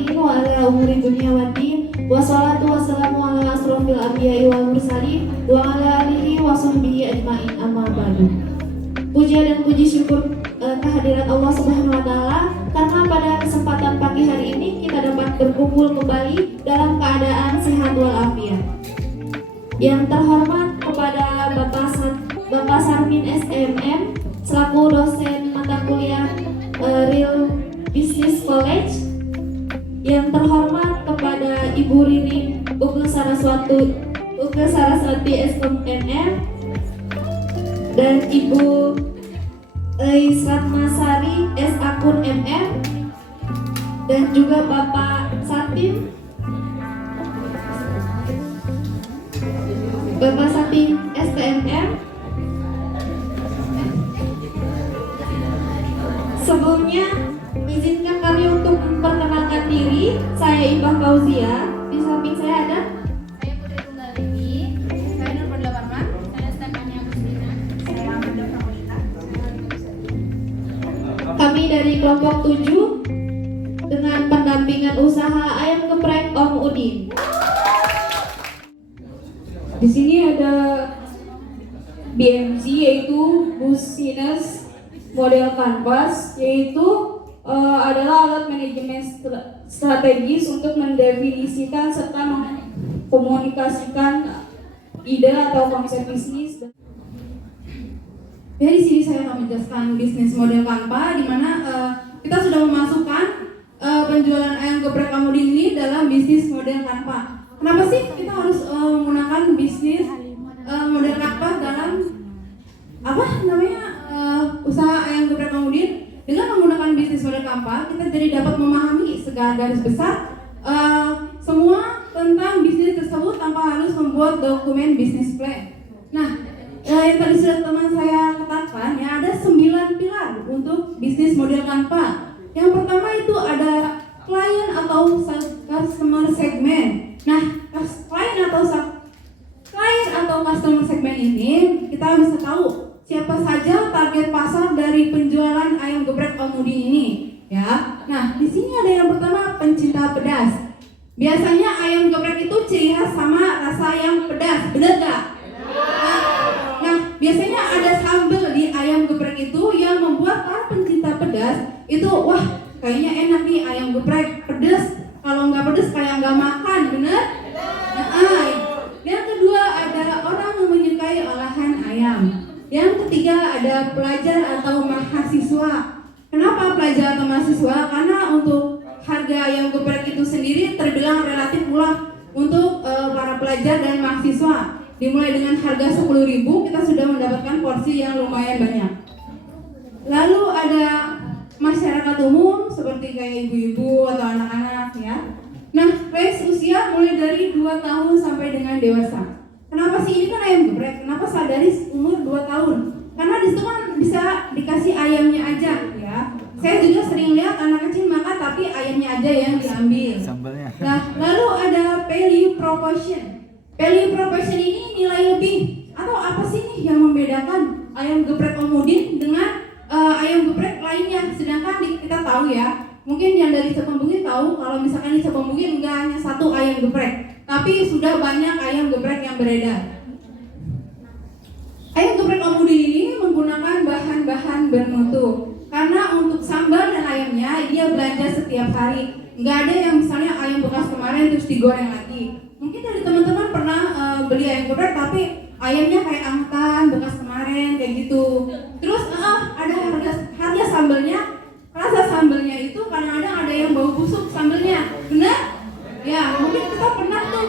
ajma'in wa ala umuri dunya waddin. Wassalatu wassalamu ala asrofil anbiya'i wal mursalin wa ala alihi wa sahbihi ajma'in, amma ba'du. Puja dan puji syukur kehadirat Allah Subhanahu wa taala karena pada kesempatan pagi hari ini kita dapat berkumpul kembali dalam keadaan sehat walafiat. Yang terhormat kepada Bapak Sarmin SMM selaku dosen mata kuliah Real Business College. Yang terhormat kepada Ibu Ririn Uke Saraswati SMM dan Ibu Ratmasari S Akun MM dan juga Bapak Satim STMM. Sebelumnya izinkan kami untuk memperkenalkan diri. Saya Ibah Fauzia. Di samping saya ada saya Putri Tunggal Dewi, saya Nur Fadla Warman, saya Stefania Agustina, saya Amanda Pramudia. Kami dari kelompok 7 dengan pendampingan usaha ayam geprek Om Udin. Di sini ada BMC yaitu Business Model Canvas, yaitu adalah alat manajemen strategis untuk mendefinisikan serta mengkomunikasikan ide atau konsep bisnis. Ya, di sini saya akan menjelaskan bisnis model Canva, di mana kita sudah memasukkan penjualan ayam geprek Kamudin ini dalam bisnis model Canva. Kenapa sih kita harus menggunakan bisnis model Canva dalam usaha ayam geprek Kamudin? Dengan menggunakan bisnis model Canva, kita jadi dapat memahami segala garis besar semua tentang bisnis tersebut tanpa harus membuat dokumen bisnis plan. Nah, yang tadi sudah teman saya katakan, ya ada 9 pilar untuk bisnis model Canva. Yang pertama itu ada klien atau customer segment. Nah, klien atau customer segment ini kita bisa tahu siapa saja target pasar dari penjualan ayam geprek Om Udin ini, ya. Nah, di sini ada yang pertama pencinta pedas. Biasanya ayam geprek itu ciri khas sama rasa yang pedas, bener gak? Nah, biasanya ada sambal di ayam geprek itu yang membuat para pencinta pedas itu, wah, kayaknya enak nih ayam geprek pedas. Kalau nggak pedas kayak nggak makan, bener? Yang kedua ada orang yang menyukai olahan ayam. Yang ketiga ada pelajar atau mahasiswa. Kenapa pelajar atau mahasiswa? Karena untuk harga ayam geprek itu sendiri terbilang relatif murah untuk para pelajar dan mahasiswa. Dimulai dengan harga 10.000 kita sudah mendapatkan porsi yang lumayan banyak. Lalu ada masyarakat umum seperti kayak ibu-ibu atau anak-anak, ya. Nah, range usia mulai dari 2 tahun sampai dengan dewasa. Kenapa sih ini kan ayam geprek? Kenapa sadari umur 2 tahun? Karena di situ kan bisa dikasih ayamnya aja, ya. Saya juga sering lihat anak kecil makan tapi ayamnya aja yang diambil. Nah, lalu ada value proportion. Value proportion ini nilai lebih atau apa sih nih yang membedakan ayam geprek Om Udin dengan ayam geprek lainnya? Sedangkan kita tahu ya, mungkin yang dari Cepembungin tahu kalau misalkan di Cepembungin enggak hanya satu ayam geprek, tapi sudah banyak ayam geprek yang beredar. Ayam geprek Om Udin ini menggunakan bahan-bahan bermutu. Karena untuk sambal dan ayamnya dia belanja setiap hari. Nggak ada yang misalnya ayam bekas kemarin terus digoreng lagi. Mungkin dari teman-teman pernah beli ayam geprek tapi ayamnya kayak angkatan bekas kemarin kayak gitu. Terus ada harga sambalnya. Rasa sambalnya itu kadang-kadang ada yang bau busuk sambalnya. Benar? Ya, mungkin kita pernah tuh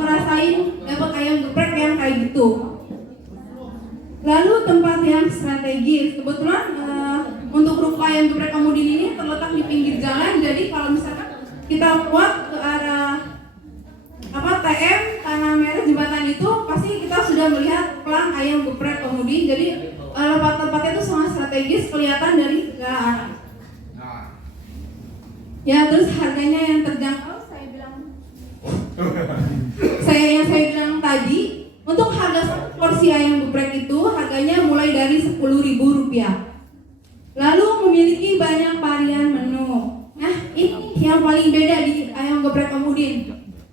ngerasain dapat ayam geprek yang kayak gitu. Lalu tempat yang strategis. Kebetulan untuk ruko ayam geprek Om Udin ini terletak di pinggir jalan. Jadi kalau misalkan kita lewat ke arah TM Tanah Merah Jembatan itu, pasti kita sudah melihat pelang ayam geprek Om Udin. Jadi tempat-tempatnya itu sangat strategis, kelihatan dari segala arah. Ya, terus harganya yang terjangkau saya bilang tadi, untuk harga porsi ayam geprek itu harganya mulai dari Rp10.000. Lalu memiliki banyak varian menu. Nah, ini yang paling beda di ayam geprek Omudin?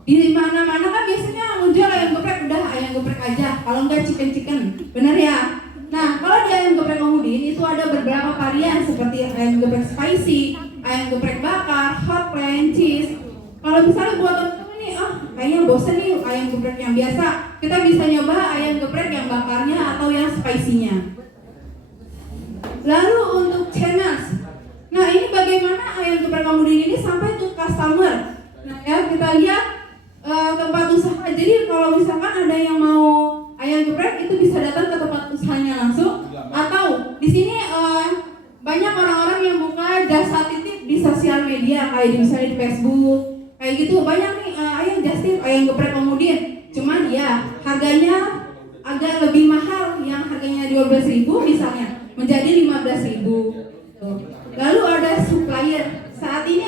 Di mana-mana kan biasanya muncul ayam geprek, udah ayam geprek aja, kalau enggak chicken, bener ya? Nah, kalau di ayam geprek Omudin itu ada beberapa varian seperti ayam geprek spicy, ayam geprek bakar, hot plain cheese. Kalau misalnya buat temen-temen nih, kayaknya bosan nih ayam geprek yang biasa, kita bisa nyoba ayam geprek yang bakarnya atau yang spicy-nya. Lalu untuk channels, nah ini bagaimana ayam geprek Omudin ini sampai ke customer. Nah ya, kita lihat tempat usaha. Jadi kalau misalkan ada yang mau ayam geprek itu bisa datang ke tempat usahanya langsung, atau di sini banyak orang-orang yang buka jasa titip di sosial media kayak misalnya di Facebook kayak gitu. Banyak nih ayam just tip, ayam geprek Omudin, cuman ya harganya agak lebih mahal, yang harganya 12.000 misalnya menjadi 15.000. Lalu ada supplier. Saat ini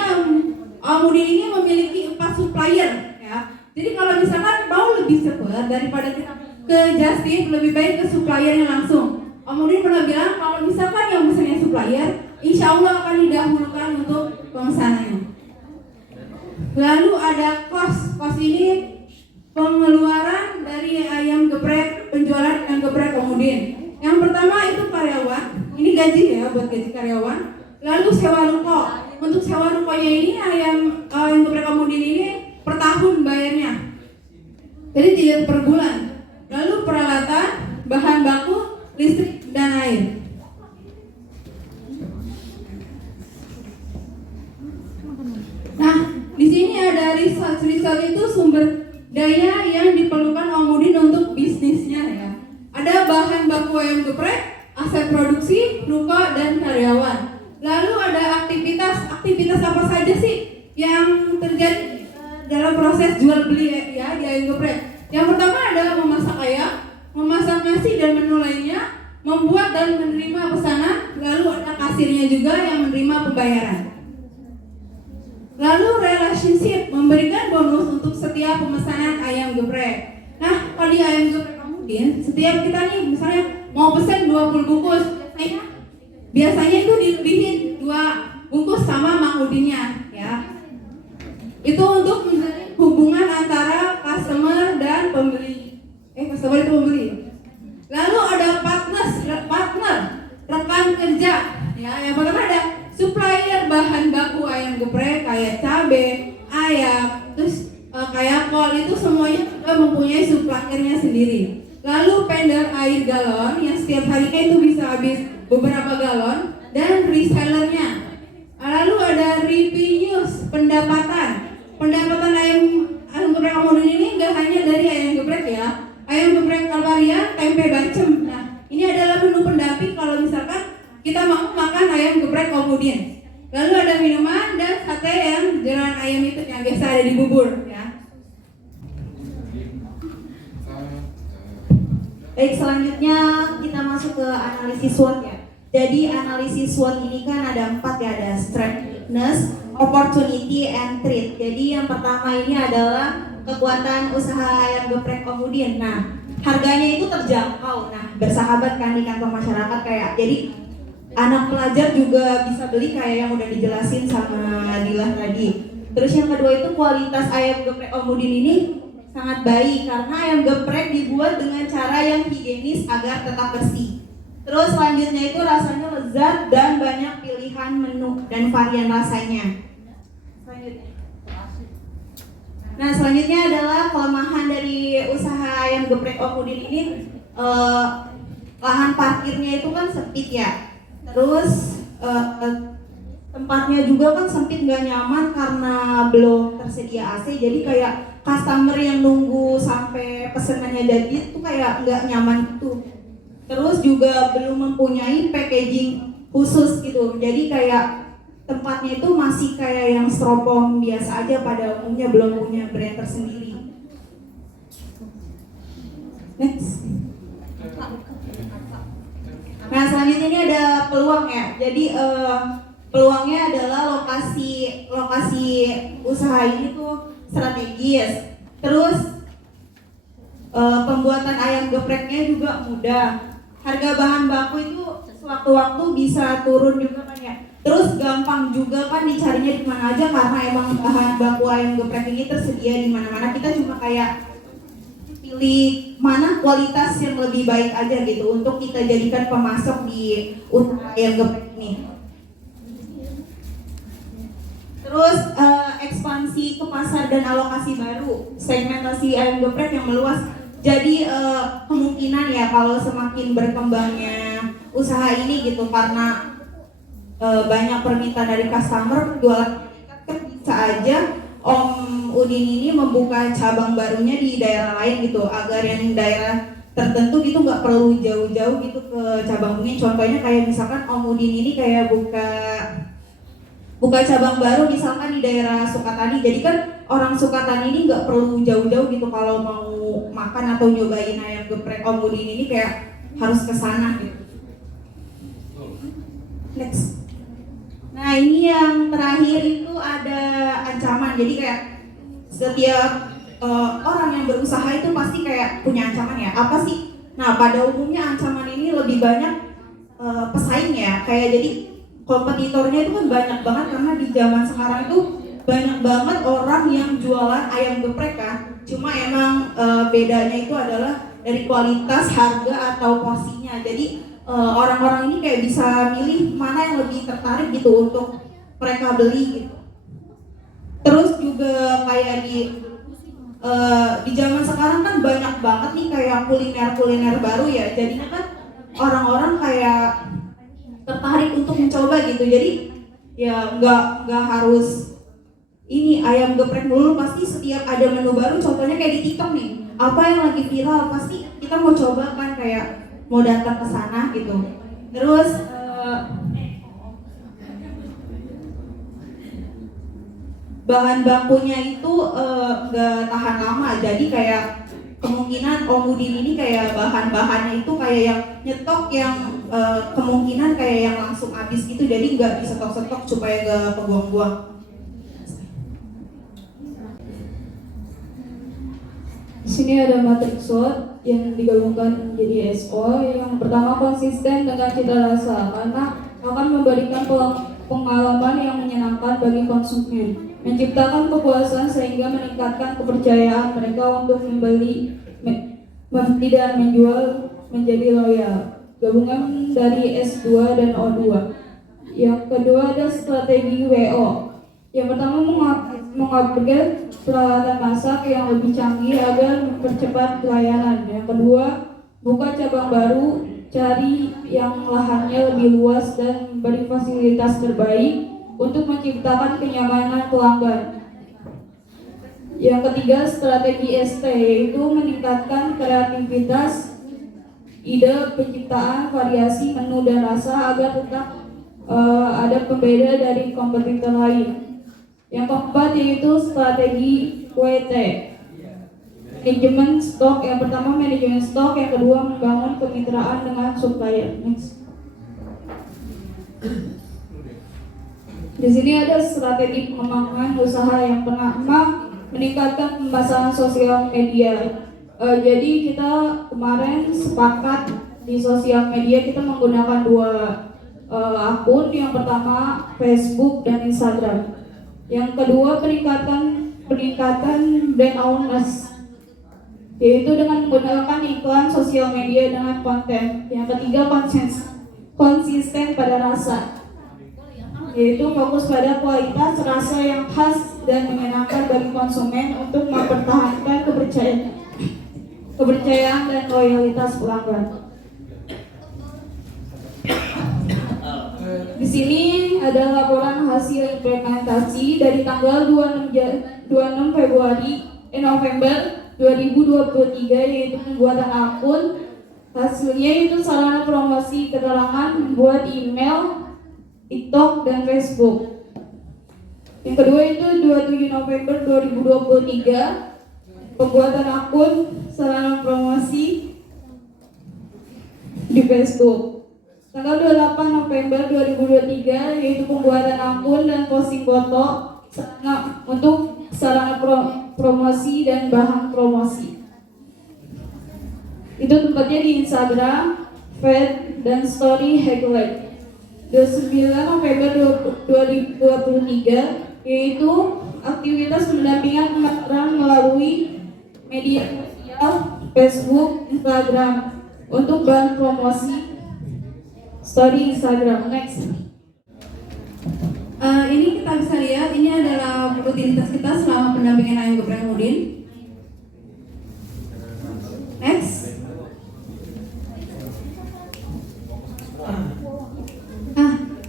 Omudin ini memiliki 4 supplier ya. Jadi kalau misalkan mau lebih cepat daripada kita ke just tip, lebih baik ke suppliernya langsung. Omudin pernah bilang kalau misalkan yang misalnya supplier, insya Allah akan didahulukan untuk pemesanannya. Lalu ada cost ini pengeluaran dari ayam geprek, penjualan ayam geprek Omudin. Yang pertama itu karyawan, ini gaji ya buat gaji karyawan. Lalu sewa ruko. Untuk sewa rukonya ini ayam geprek Omudin ini per tahun bayarnya, jadi tidak per bulan. Lalu peralatan, bahan baku, listrik dan air. Nah, di sini ada research itu sumber daya yang diperlukan Omudin untuk bisnisnya ya. Ada bahan baku ayam geprek, aset produksi, ruko dan karyawan. Lalu ada aktivitas apa saja sih yang terjadi dalam proses jual beli ya di ayam geprek. Yang pertama ada memasak ayam, memasak nasi dan menu lainnya, membuat dan menerima pesanan, lalu ada kasirnya juga yang menerima pembayaran. Lalu relationship, memberikan bonus untuk setiap pemesanan ayam geprek. Nah, kalau di ayam geprek Omudin, setiap kita nih misalnya mau pesan 20 bungkus, biasanya itu dilebihin 2 bungkus sama Mang Udinnya ya. Itu untuk menjalin hubungan antara customer dan pembeli. Customer itu pembeli. Lalu ada partner, rekan kerja. Ya, yang pertama ada supplier bahan baku ayam geprek kayak cabai, ayam, terus kayak kol, itu semuanya juga mempunyai suppliernya sendiri. Lalu vendor air galon yang setiap harinya itu bisa habis beberapa galon, dan resellernya. Lalu ada revenues, pendapatan ayam geprek Omudin ini nggak hanya dari ayam geprek ya, ayam geprek Kalvaria, tempe bacem. Nah, ini adalah menu pendamping kalau misalkan kita mau makan ayam geprek Omudin. Lalu ada minuman dan sate yang jeroan ayam itu yang biasa ada di bubur ya. Baik, selanjutnya kita masuk ke analisis SWOT ya. Jadi analisis SWOT ini kan ada 4 ya, ada strength, weakness, opportunity, and threat. Jadi yang pertama ini adalah kekuatan usaha ayam geprek Omudin. Nah, harganya itu terjangkau. Nah, bersahabat kan di kantong masyarakat kayak. Jadi anak pelajar juga bisa beli kayak yang udah dijelasin sama Dilah tadi. Terus yang kedua itu kualitas ayam geprek Omudin ini sangat baik karena ayam geprek dibuat dengan cara yang higienis agar tetap bersih. Terus selanjutnya itu rasanya lezat dan banyak pilihan menu dan varian rasanya. Selanjutnya adalah kelemahan dari usaha ayam geprek Omudin ini, lahan parkirnya itu kan sempit ya. Terus tempatnya juga kan sempit, nggak nyaman karena belum tersedia AC. Jadi kayak customer yang nunggu sampai pesenannya jadi itu kayak nggak nyaman gitu. Terus juga belum mempunyai packaging khusus gitu. Jadi kayak tempatnya itu masih kayak yang styrofoam biasa aja, pada umumnya belum punya brand tersendiri. Next. Nah, selanjutnya ini ada peluang ya. Jadi peluangnya adalah lokasi usaha ini tuh strategis. Terus pembuatan ayam gepreknya juga mudah. Harga bahan baku itu sewaktu-waktu bisa turun juga kan ya. Terus gampang juga kan dicarinya di mana aja karena emang bahan baku ayam geprek ini tersedia di mana-mana. Kita cuma kayak pilih mana kualitas yang lebih baik aja gitu untuk kita jadikan pemasok di usaha ayam geprek ini. Terus ekspansi ke pasar dan alokasi baru, segmentasi ayam geprek yang meluas. Jadi kemungkinan ya kalau semakin berkembangnya usaha ini gitu karena banyak permintaan dari customer jualan bisa aja Om Udin ini membuka cabang barunya di daerah lain gitu agar yang daerah tertentu gitu nggak perlu jauh-jauh gitu ke cabang ini. Contohnya kayak misalkan Om Udin ini kayak buka cabang baru misalkan di daerah Sukatani. Jadi kan orang Sukatani ini nggak perlu jauh-jauh gitu kalau mau makan atau nyobain ayam geprek Om Udin ini kayak harus ke sana gitu. Next. Nah ini yang terakhir itu ada ancaman. Jadi kayak setiap orang yang berusaha itu pasti kayak punya ancaman ya. Apa sih? Nah pada umumnya ancaman ini lebih banyak pesaing ya. Kayak jadi kompetitornya itu kan banyak banget karena di zaman sekarang itu banyak banget orang yang jualan ayam geprek kan. Cuma emang bedanya itu adalah dari kualitas, harga atau porsinya. Jadi orang-orang ini kayak bisa milih mana yang lebih tertarik gitu untuk mereka beli gitu. Terus juga kayak di zaman sekarang kan banyak banget nih kayak kuliner baru ya. Jadinya kan orang-orang kayak tertarik untuk mencoba gitu. Jadi ya nggak harus ini ayam geprek dulu, pasti setiap ada menu baru. Contohnya kayak di TikTok nih, apa yang lagi viral pasti kita mau coba kan, kayak mau datang ke sana gitu. Terus bahan bakunya itu nggak tahan lama, jadi kayak kemungkinan Om Udin ini kayak bahan-bahannya itu kayak yang nyetok yang kemungkinan kayak yang langsung habis gitu, jadi nggak disetok-setok supaya nggak kebuang-buang. Di sini ada matrix SWOT yang digabungkan menjadi SO. Yang pertama, konsisten dengan cita rasa karena akan memberikan pengalaman yang menyenangkan bagi konsumen, menciptakan kepuasan sehingga meningkatkan kepercayaan mereka untuk membeli dan menjual menjadi loyal. Gabungan dari S2 dan O2. Yang kedua ada strategi WO. Yang pertama, mengupgrade peralatan masak yang lebih canggih agar mempercepat pelayanan. Yang kedua, buka cabang baru, cari yang lahannya lebih luas dan beri fasilitas terbaik untuk menciptakan kenyamanan pelanggan. Yang ketiga, strategi ST, yaitu meningkatkan kreativitas, ide penciptaan, variasi menu dan rasa agar tetap ada pembeda dari kompetitor lain. Yang keempat yaitu strategi WT, manajemen stok. Yang pertama manajemen stok, yang kedua membangun kemitraan dengan supplier. Next. Di sini ada strategi pengembangan usaha. Yang pertama meningkatkan pemasaran sosial media. Jadi kita kemarin sepakat di sosial media kita menggunakan dua akun. Yang pertama Facebook dan Instagram. Yang kedua peningkatan brand awareness, yaitu dengan menggunakan iklan sosial media dengan konten. Yang ketiga konsisten pada rasa, yaitu fokus pada kualitas rasa yang khas dan menyenangkan bagi konsumen untuk mempertahankan kepercayaan dan loyalitas pelanggan. Di sini ada laporan hasil implementasi dari tanggal 26 November 2023, yaitu pembuatan akun. Hasilnya itu sarana promosi, keterangan, membuat email, TikTok, dan Facebook. Yang kedua itu 27 November 2023, pembuatan akun, sarana promosi di Facebook. Tanggal 28 November 2023 yaitu pembuatan akun dan posting foto untuk sarana promosi dan bahan promosi. Itu tempatnya di Instagram, Feed, dan Story highlight. 29 November 2023, yaitu aktivitas pendampingan pemeran melalui media sosial Facebook, Instagram untuk bahan promosi story Instagram. Next. Ini kita bisa lihat, ini adalah rutinitas kita selama pendampingan Ayang Geprek Mudin. Next.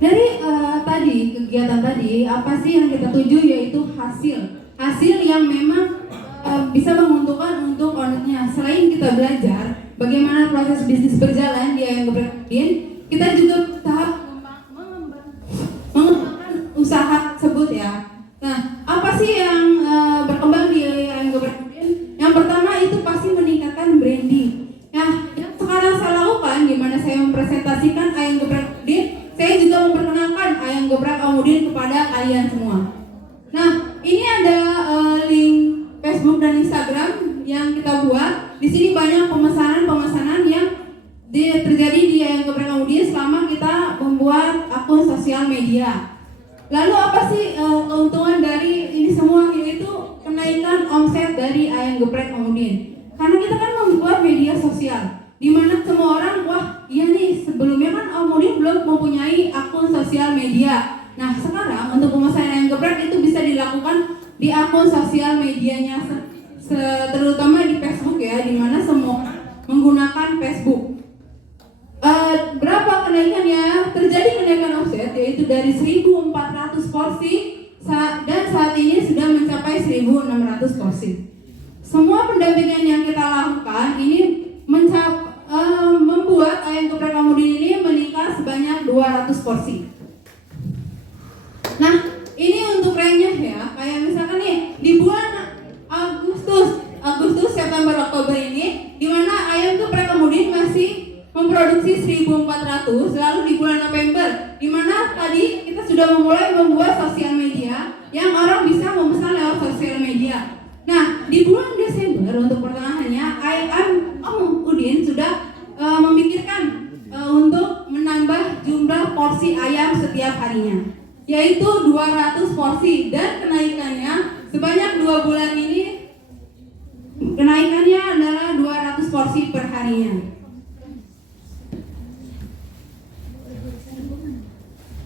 Dari tadi kegiatan tadi, apa sih yang kita tuju, yaitu hasil yang memang bisa menguntungkan untuk ownernya. Selain kita belajar bagaimana proses bisnis berjalan di Ayang Geprek Mudin, kita juga berusaha mengembangkan usaha tersebut ya. Nah, apa sih yang berkembang di Ayang Geprek Mudin? Yang pertama itu pasti meningkatkan branding. Nah, yang sekarang saya lakukan, gimana saya mempresentasikan Ayang Geprek Mudin, saya juga memperkenalkan Ayang Geprek Mudin kepada kalian semua. Nah, ini ada link Facebook dan Instagram yang kita buat. Di sini banyak pemesanan yang terjadi di Ayang Geprek Mudin selama kita membuat akun sosial media. Lalu apa sih keuntungan dari ini semua? Yaitu kenaikan omset dari Ayang Geprek Mudin. Karena kita kan membuat media sosial, di mana semua orang, wah iya nih, sebelumnya kan Mudin belum mempunyai akun sosial media. Nah, sekarang untuk pemesanan Ayang Geprek itu bisa dilakukan di akun sosial medianya, terutama di Facebook ya, di mana semua menggunakan Facebook. Berapa kenaikannya? Terjadi kenaikan omset yaitu dari 1.400 porsi dan saat ini sudah mencapai 1.600 porsi. Semua pendampingan yang kita lakukan ini membuat Ayang Geprek Mudin ini meningkat sebanyak 200 porsi. Nah, ini untuk ranknya ya. Kayak misalkan nih di bulan Agustus, September, Oktober ini, di mana Ayang Geprek Mudin masih memproduksi 1.400. Lalu di bulan November, di mana tadi kita sudah memulai membuat sosial media yang orang bisa memesan lewat sosial media. Nah, di bulan Desember untuk pertengahannya, Ayang Mudin sudah memikirkan untuk menambah jumlah porsi ayam setiap harinya, yaitu 200 porsi, dan kenaikannya sebanyak 2 bulan ini, kenaikannya adalah 200 porsi per harinya.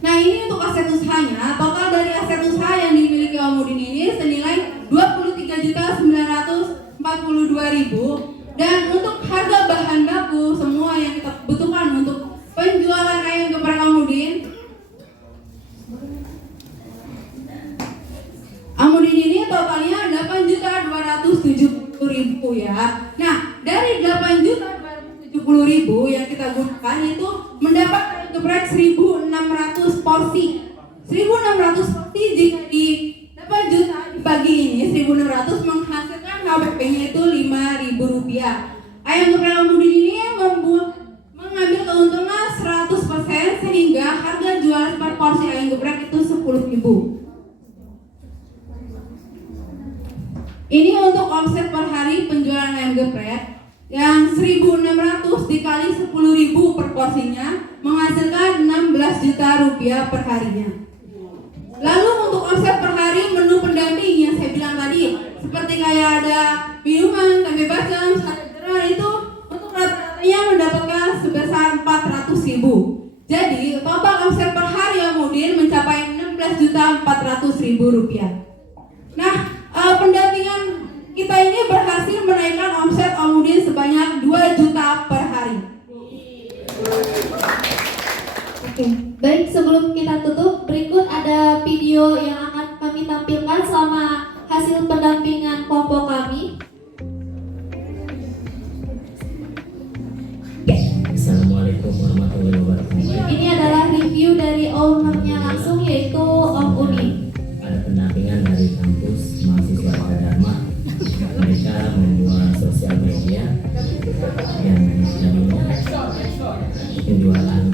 Nah, ini untuk aset usahanya. Total dari aset usaha yang dimiliki Mudin ini senilai 23.942.000, dan untuk harga bahan baku semua yang kita butuhkan untuk penjualan Ayang Geprek Mudin, ini totalnya 8.270.000 ya. Nah, dari 8.270.000 yang kita gunakan itu mendapat Ayang Geprek 1.600 porsi. 1.600 porsi jika di 8 juta dibagi ini 1.600 menghasilkan HPP-nya itu Rp5.000. Ayang Geprek Mudin ini mengambil keuntungan 100% sehingga harga jual per porsi Ayang Geprek itu 10.000. Ini untuk omset per hari penjualan Ayang Geprek yang 1.600 dikali 10.000 per porsinya menghasilkan Rp16 juta per harinya. Lalu untuk omset per hari menu pendamping yang saya bilang tadi, seperti kayak ada minuman, tempe bacem, sate jerah, itu untuk rata-ratanya mendapatkan sebesar Rp400.000. Jadi total omset per hari Ayang Mudin mencapai Rp16.400.000. Nah, pendampingan kita ini berhasil menaikkan omset Ayang Mudin sebanyak 2 juta per hari. Oke, baik, sebelum kita tutup, berikut ada video yang akan kami tampilkan selama hasil pendampingan kelompok kami. Assalamualaikum warahmatullahi wabarakatuh. Ini adalah review dari ownernya langsung, yaitu Om Uni. Ada pendampingan dari kampus mahasiswa Dharma. Mereka membuat sosial media yang jadinya penjualan